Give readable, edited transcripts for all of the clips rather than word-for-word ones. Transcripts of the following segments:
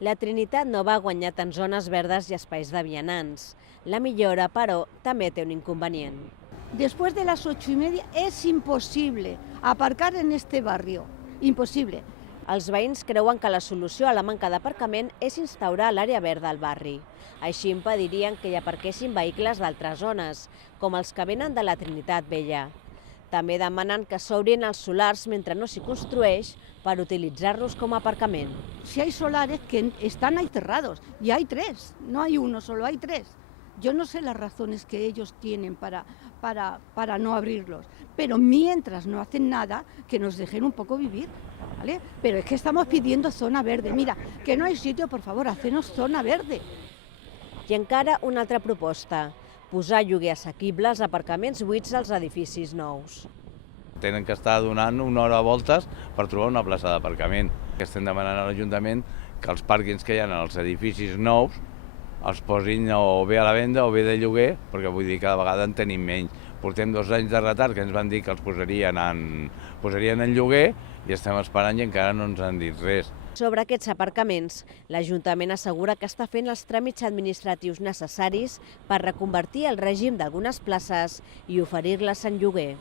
La Trinitat no va guanyar en zones verdes i espais de vianants. La millora, però, també té un inconvenient. Después de las 8:30 es imposible aparcar en este barrio. Imposible. Els veïns creuen que la solució a la manca d'aparcament és instaurar l'àrea verda al barri. Així impedirien que hi aparquessin vehicles d'altres zones, com els que venen de la Trinitat Vella. També demanen que s'obrin els solars mentre no s'hi construeix per utilitzar-los com a aparcament. Si hay solares que están ahí cerrados, y hay 3, no hay uno, solo hay 3. Yo no sé las razones que ellos tienen para no abrirlos, pero mientras no hacen nada, que nos dejen un poco vivir, ¿vale? Pero es que estamos pidiendo zona verde. Mira, que no hay sitio, por favor, hacenos zona verde. I encara una altra proposta, posar lloguer assequible als aparcaments buits als edificis nous. Tenen que estar donant una hora de voltes per trobar una plaça d'aparcament. Estem demanant a l'Ajuntament que els pàrquings que hi ha en els edificis nous els posin o bé a la venda o bé de lloguer, perquè vull dir cada vegada en tenim menys. Portem 2 anys de retard que ens van dir que els posarien en lloguer i estem esperant i encara no ens han dit res. Sobre aquests aparcaments, l'Ajuntament assegura que està fent els tràmits administratius necessaris per reconvertir el règim d'algunes places i oferir-les en lloguer.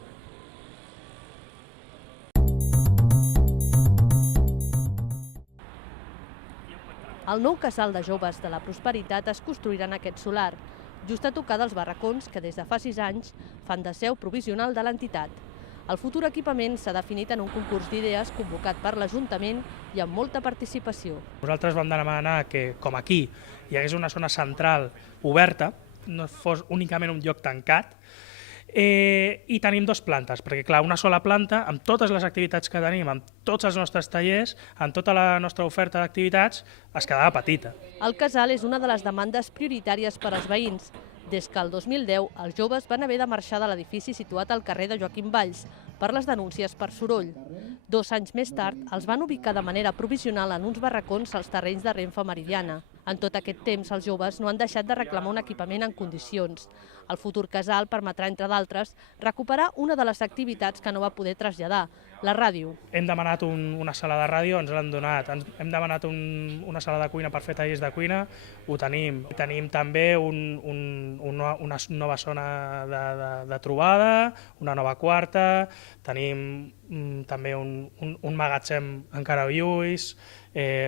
Al nou casal de joves de la Prosperitat es construirà en aquest solar, just a tocar dels barracons que des de fa 6 anys fan de seu provisional de l'entitat. El futur equipament s'ha definit en un concurs d'idees convocat per l'Ajuntament i amb molta participació. Nosaltres vam demanar que, com aquí, hi hagués una zona central oberta, no fos únicament un lloc tancat, i tenim 2 plantes, perquè clar, una sola planta, amb totes les activitats que tenim, amb tots els nostres tallers, amb tota la nostra oferta d'activitats, es quedava petita. El casal és una de les demandes prioritàries per als veïns. Des que el 2010 els joves van haver de marxar de l'edifici situat al carrer de Joaquim Valls per les denúncies per soroll. 2 anys més tard els van ubicar de manera provisional en uns barracons als terrenys de Renfe Meridiana. En tot aquest temps, els joves no han deixat de reclamar un equipament en condicions. El futur casal permetrà, entre d'altres, recuperar una de les activitats que no va poder traslladar, la ràdio. Hem demanat una sala de ràdio, ens l'han donat. Hem demanat una sala de cuina per fer tallers de cuina, ho tenim. Tenim també una nova zona de trobada, una nova quarta, tenim també un magatzem encara vius,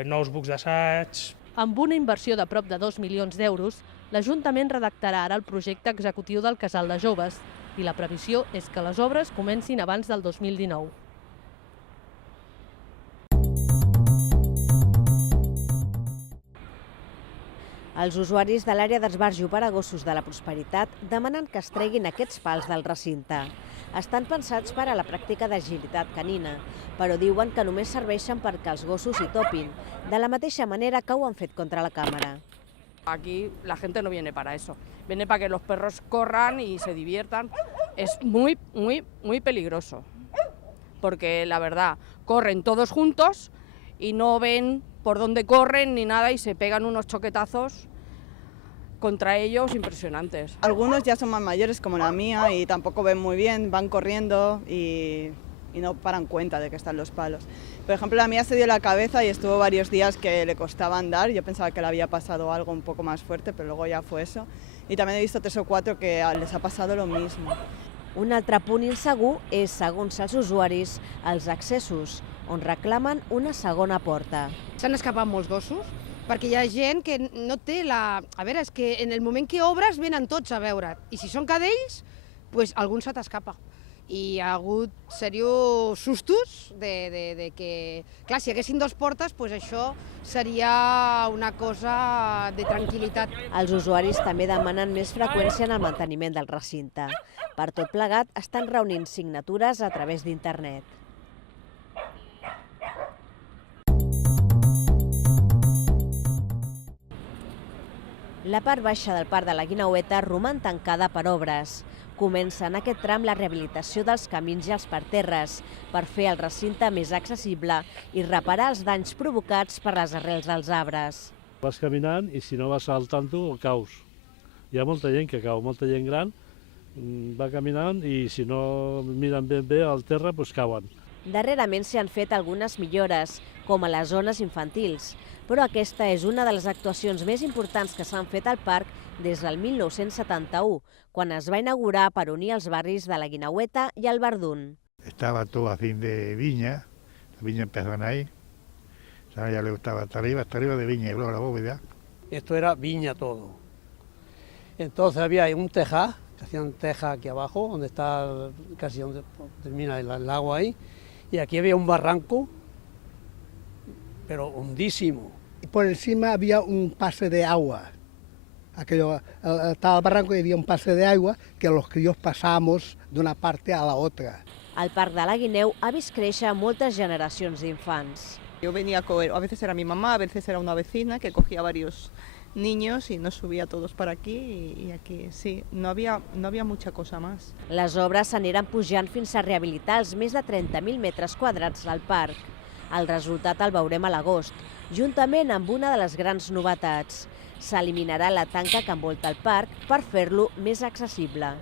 nous bucs d'assaig. Amb una inversió de prop de 2 milions d'euros, l'Ajuntament redactarà ara el projecte executiu del casal de joves i la previsió és que les obres comencin abans del 2019. Els usuaris de l'àrea d'esbarjo per a gossos de la Prosperitat demanen que es treguin aquests pals del recinte. Estan pensats per a la pràctica d'agilitat canina, però diuen que només serveixen perquè els gossos hi topin, de la mateixa manera que ho han fet contra la càmera. Aquí la gente no viene para eso, viene para que los perros corran y se diviertan. Es muy, muy, muy peligroso, porque la verdad, corren todos juntos y no ven por dónde corren ni nada y se pegan unos choquetazos contra ellos impresionantes. Algunos ya son más mayores como la mía y tampoco ven muy bien, van corriendo y no paran cuenta de que están los palos. Por ejemplo, la mía se dio la cabeza y estuvo varios días que le costaba andar. Yo pensaba que le había pasado algo un poco más fuerte, pero luego ya fue eso. Y también he visto 3 o 4 que les ha pasado lo mismo. Un altre punt insegur és, segons els usuaris, els accessos, on reclamen una segona porta. S'han escapat molts gossos, perquè hi ha gent que no té la... A veure, és que en el moment que obres venen tots a veure, i si són cadells, doncs algun se t'escapa. I hi ha hagut serios sustos de que, clar, si hi haguessin 2 portes, doncs això seria una cosa de tranquil·litat. Els usuaris també demanen més freqüència en el manteniment del recinte. Per tot plegat, estan reunint signatures a través d'internet. La part baixa del parc de la Guineueta roman tancada per obres. Comença en aquest tram la rehabilitació dels camins i els parterres per fer el recinte més accessible i reparar els danys provocats per les arrels dels arbres. Vas caminant i si no vas saltant-ho, caus. Hi ha molta gent que cau, molta gent gran va caminant i si no miren ben bé al terra, doncs cauen. Darrerament s'hi han fet algunes millores, com a les zones infantils, però aquesta és una de les actuacions més importants que s'han fet al parc des del 1971, quan es va inaugurar per unir els barris de la Guineueta i el Verdún. Estaba todo a fin de viña, las viñas empezaron ahí, o sea, ya le gustaba hasta arriba de viña y luego la bóveda. Esto era viña todo. Entonces había un tejado, que hacían teja aquí abajo, donde está casi donde termina el agua ahí, y aquí había un barranco, pero hondísimo. Y por encima había un pase de agua. Estaba el barranco y había un pase de agua que los críos pasábamos de una parte a la otra. El Parc de la Guineu ha vist créixer moltes generacions d'infants. Yo venía a veces era mi mamá, a veces era una vecina que cogía varios niños y nos subía todos para aquí y aquí sí, no había mucha cosa más. Les obres s'aniran pujant fins a rehabilitar els més de 30.000 metres quadrats del parc. El resultat el veurem a l'agost, juntament amb una de les grans novetats. S'eliminarà la tanca que envolta el parc per fer-lo més accessible.